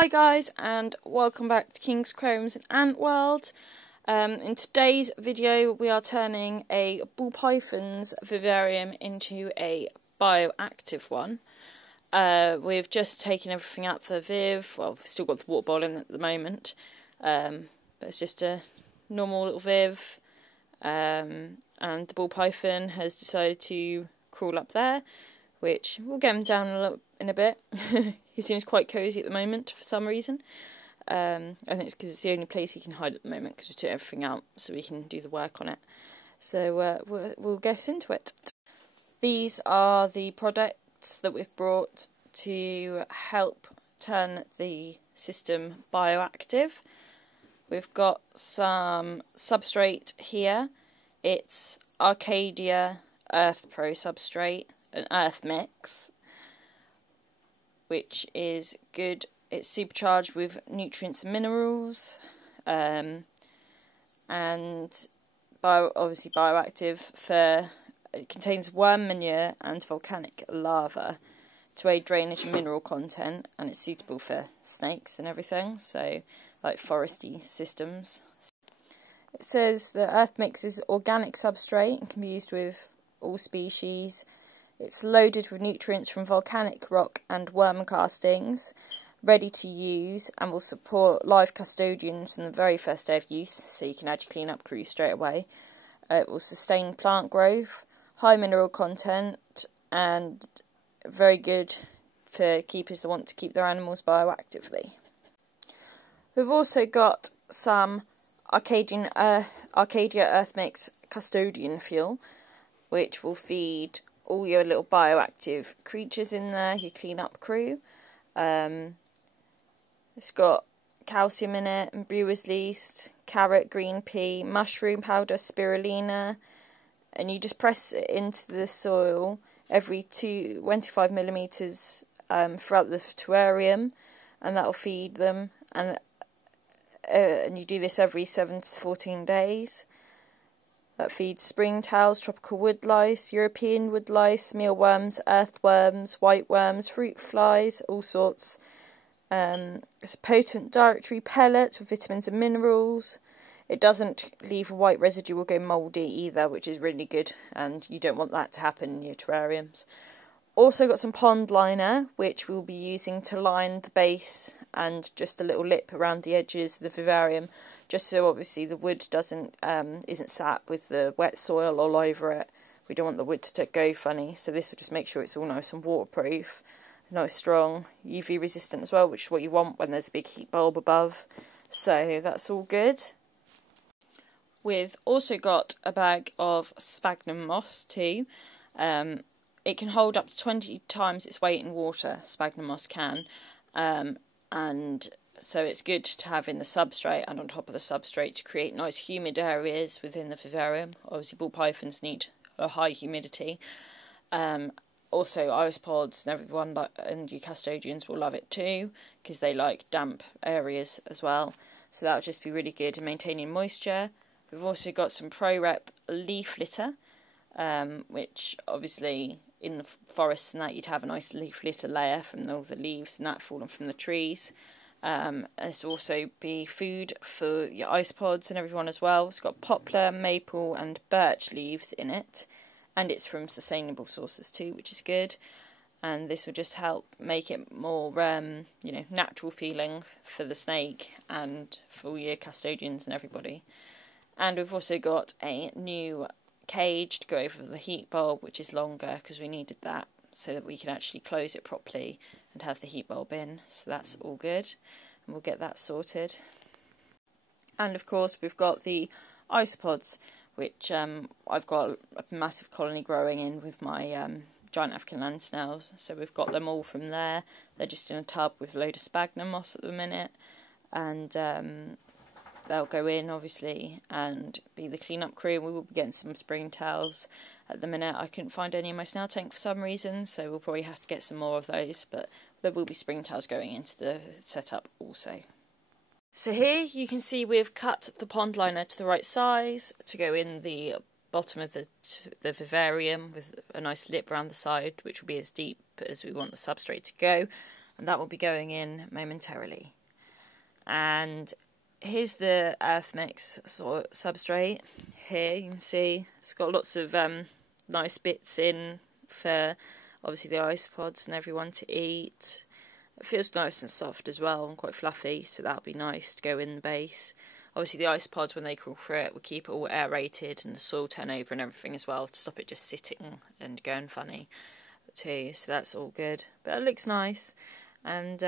Hi guys, and welcome back to King's Aquariums and Ant World. In today's video we are turning a ball python's vivarium into a bioactive one. We've just taken everything out for the viv. Well, we've still got the water bowl in at the moment, but it's just a normal little viv, and the ball python has decided to crawl up there, which we'll get him down in a bit. He seems quite cosy at the moment for some reason. I think it's because it's the only place he can hide at the moment, because we took everything out so we can do the work on it. So we'll get into it. These are the products that we've brought to help turn the system bioactive. We've got some substrate here. It's Arcadia Earthpro substrate, an Earthmix, which is good. It's supercharged with nutrients and minerals, and obviously bioactive. It contains worm manure and volcanic lava to aid drainage and mineral content, and it's suitable for snakes and everything, so like foresty systems. It says the Earthmix is organic substrate and can be used with all species. It's loaded with nutrients from volcanic rock and worm castings, ready to use, and will support live custodians from the very first day of use, so you can add your clean-up crew straight away. It will sustain plant growth, high mineral content, and very good for keepers that want to keep their animals bioactively. We've also got some Arcadia Earthmix Custodian fuel, which will feed all your little bioactive creatures in there, your clean-up crew. It's got calcium in it, and brewer's yeast, carrot, green pea, mushroom powder, spirulina, and you just press it into the soil every 25 millimeters throughout the terrarium, and that will feed them. And you do this every 7 to 14 days. That feeds springtails, tropical wood lice, European wood lice, mealworms, earthworms, white worms, fruit flies, all sorts. It's a potent dietary pellet with vitamins and minerals. It doesn't leave a white residue or go mouldy either, which is really good, and you don't want that to happen in your terrariums. Also got some Pong Liner, which we'll be using to line the base and just a little lip around the edges of the vivarium, just so obviously the wood isn't sat with the wet soil all over it. We don't want the wood to go funny, so this will just make sure it's all nice and waterproof, nice strong, UV resistant as well, which is what you want when there's a big heat bulb above. So that's all good. We've also got a bag of Sphagnum Moss too. It can hold up to 20 times its weight in water, Sphagnum Moss can, and so it's good to have in the substrate and on top of the substrate to create nice humid areas within the vivarium. Obviously ball pythons need a high humidity. Also isopods and everyone and your custodians will love it too, because they like damp areas as well. So that'll just be really good in maintaining moisture. We've also got some Prorep leaf litter, which obviously in the forests and that you'd have a nice leaf litter layer from all the leaves and that falling from the trees. This will also be food for your isopods and everyone as well. It's got poplar, maple and birch leaves in it, and it's from sustainable sources too, which is good. And this will just help make it more natural feeling for the snake and for your custodians and everybody. And we've also got a new cage to go over the heat bulb, which is longer because we needed that so that we can actually close it properly and have the heat bulb in. So that's all good, and we'll get that sorted. And of course we've got the isopods, which I've got a massive colony growing in with my giant African land snails, so we've got them all from there. They're just in a tub with a load of sphagnum moss at the minute, and they'll go in obviously and be the clean-up crew. We will be getting some springtails at the minute. I couldn't find any in my snail tank for some reason, so we'll probably have to get some more of those, but there will be springtails going into the setup also. So here you can see we've cut the Pong Liner to the right size to go in the bottom of the vivarium with a nice lip around the side, which will be as deep as we want the substrate to go. and that will be going in momentarily. And here's the Earthmox sort of substrate. Here you can see it's got lots of nice bits in for obviously the isopods and everyone to eat. It feels nice and soft as well and quite fluffy, so that'll be nice to go in the base. Obviously the isopods, when they crawl through it, will keep it all aerated and the soil turnover and everything as well, to stop it just sitting and going funny too, so that's all good. But it looks nice, and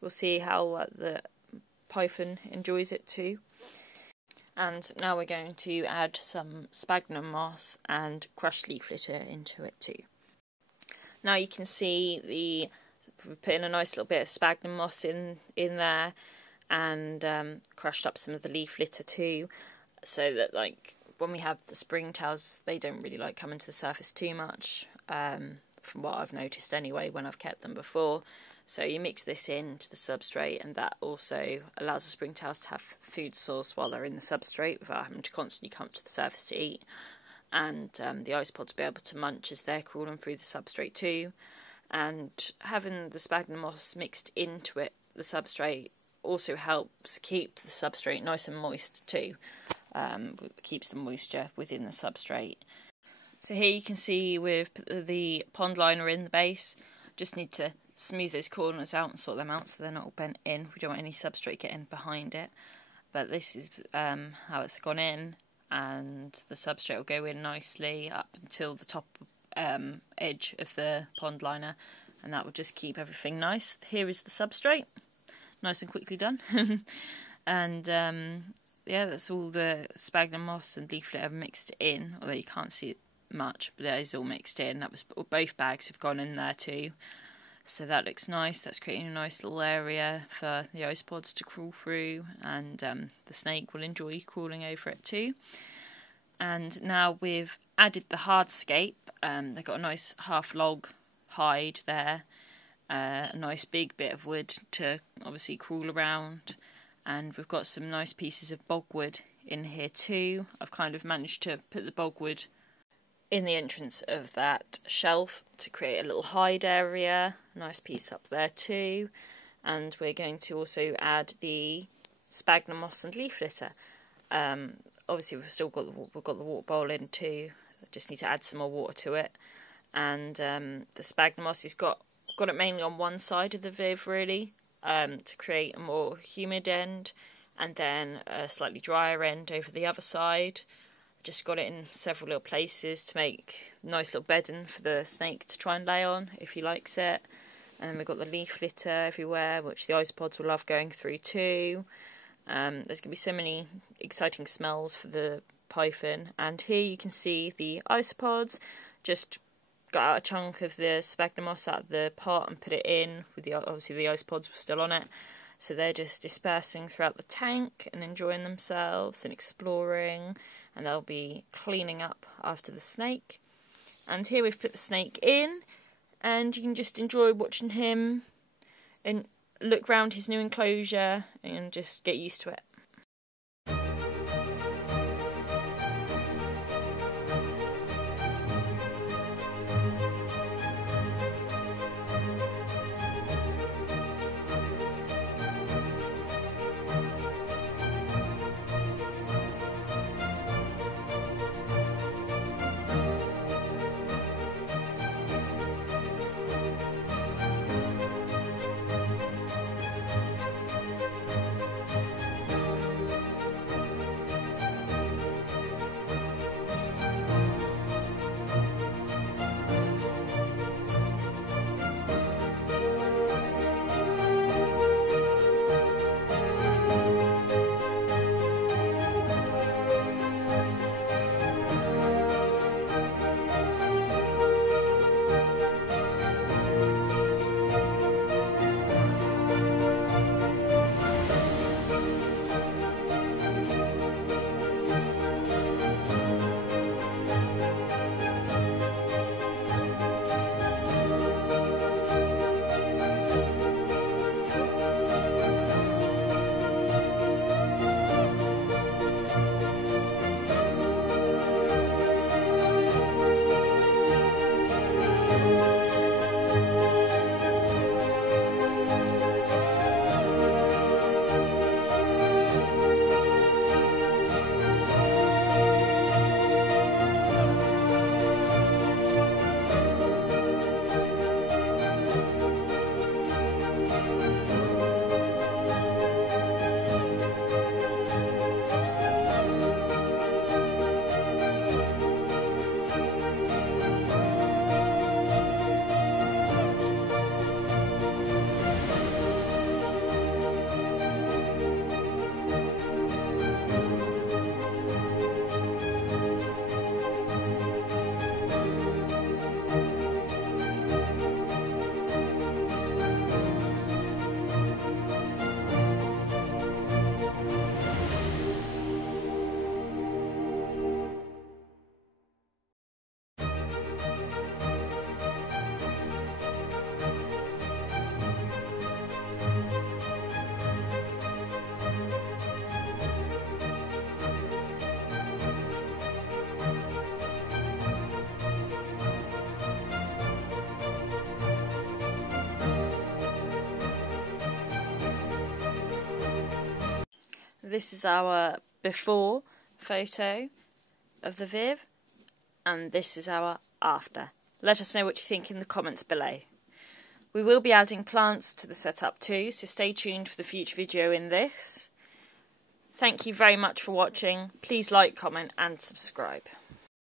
we'll see how the python enjoys it too. And now we're going to add some sphagnum moss and crushed leaf litter into it too. Now you can see we're putting a nice little bit of sphagnum moss in there, and crushed up some of the leaf litter too, so that like when we have the springtails, they don't really like coming to the surface too much, from what I've noticed anyway when I've kept them before. So you mix this into the substrate, and that also allows the springtails to have food source while they're in the substrate without having to constantly come to the surface to eat. And the isopods will be able to munch as they're crawling through the substrate too. And having the sphagnum moss mixed into it, the substrate, also helps keep the substrate nice and moist too. Keeps the moisture within the substrate. So here you can see with the Pong Liner in the base, just need to smooth those corners out and sort them out so they're not all bent in. We don't want any substrate getting behind it. But this is how it's gone in, and the substrate will go in nicely up until the top edge of the Pong Liner, and that will just keep everything nice. Here is the substrate, nice and quickly done. And yeah, that's all the sphagnum moss and leaf litter mixed in, although you can't see it much, but it is all mixed in. That was both bags have gone in there too, so that looks nice. That's creating a nice little area for the isopods to crawl through, and the snake will enjoy crawling over it too. And now we've added the hardscape. They've got a nice half log hide there, a nice big bit of wood to obviously crawl around, and we've got some nice pieces of bogwood in here too. I've kind of managed to put the bogwood in the entrance of that shelf to create a little hide area. Nice piece up there too. And we're going to also add the sphagnum moss and leaf litter. Obviously we've got the water bowl in too. I just need to add some more water to it. And the sphagnum moss has got it mainly on one side of the viv really, to create a more humid end, and then a slightly drier end over the other side. Just got it in several little places to make nice little bedding for the snake to try and lay on if he likes it. And then we've got the leaf litter everywhere, which the isopods will love going through too. There's going to be so many exciting smells for the python. And here you can see the isopods. Just got out a chunk of the sphagnum moss out of the pot and put it in. Obviously the isopods were still on it. So they're just dispersing throughout the tank and enjoying themselves and exploring. And they'll be cleaning up after the snake. And here we've put the snake in, and you can just enjoy watching him and look round his new enclosure and just get used to it. this is our before photo of the Viv, and this is our after. Let us know what you think in the comments below. We will be adding plants to the setup too, so stay tuned for the future video in this. Thank you very much for watching. Please like, comment and subscribe.